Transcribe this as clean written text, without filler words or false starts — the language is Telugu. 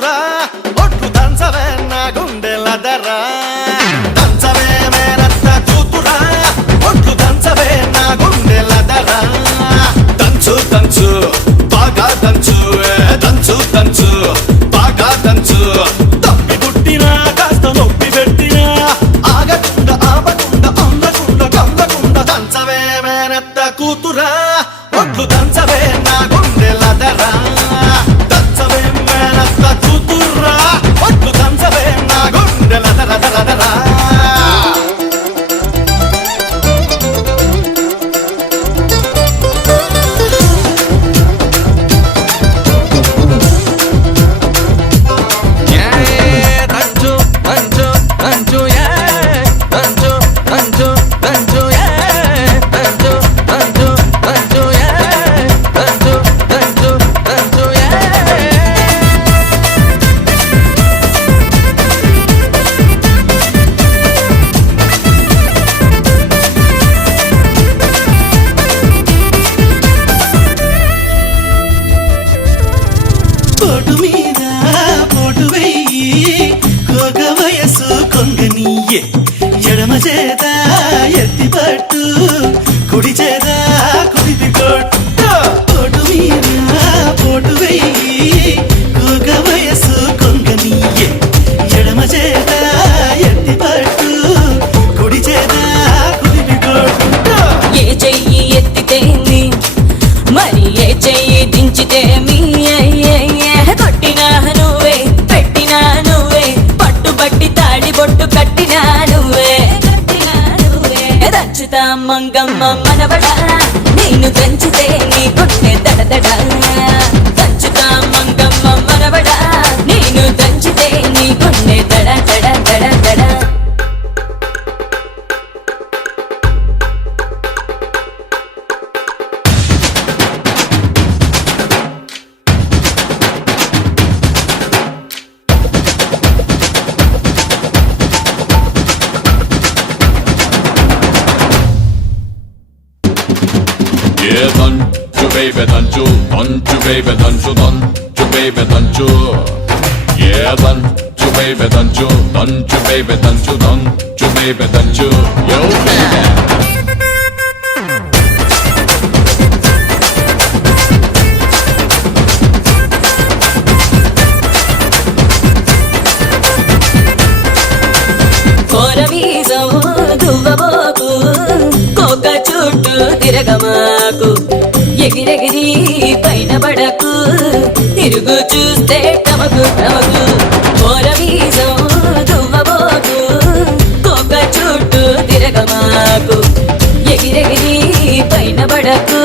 కూతురా ఒట్టు దంచవే నా గుండెలదరా దంచవే మేనత్త కూతురా ఒట్టు దంచవే నా గుండెలదరా దంచు దంచు బాగా దంచు దంచు దంచు బాగా దంచు తప్పి పుట్టినా కాస్త నొప్పి పెట్టినా ఆగకుండా ఆపకుండా అందకుండా కందకుండా దంచవే మేనత్త కూతురా ఒట్టు దంచవే నా గుండెలదరా దంచవే మేనత్త కూతురా ఒట్టు దంచవే నా గుండెలదరా పోటు మీద పోటు వెయ్యి కోక వయసు కొంగనీయే ఎడమ చేత ఎత్తి పట్టు కుడి చేత కుడిది కొట్టు పోటు మీద పోటు వెయ్యి కోక వయసు కొంగనీయే ఎడమ చేత ఎత్తి పట్టు కుడి చేత కుడిది కొట్టు ఏ చెయ్యి ఎత్తితేంది మరి ఏ చెయ్యి దించితేమి కొట్టినా నువ్వే పెట్టినా నువ్వే పట్టుబట్టి తాడి బొట్టు కట్టినా నువ్వే దంచుతా మంగమ్మ మనవడా నేను దంచితే నీ కొట్టే దడదడా దంచుతా మంగమ్మ మనవడా నేను దంచితే నీ కొట్టే దడ దడ దడ దడ Yeah, danchu baby danchu, danchu baby danchu, danchu baby danchu. Yeah, danchu baby danchu, danchu baby danchu, danchu baby danchu. Yo baby. కోరమీసము దువ్వబోకు కోక చుట్టూ తిరగమాకు ఎగిరెగిరి పైన పడకు తిరుగు చూస్తే టమకు టమకు కోరమీసము దువ్వబోకు కోక చుట్టూ తిరగమాకు ఎగిరెగిరి పైన పడకు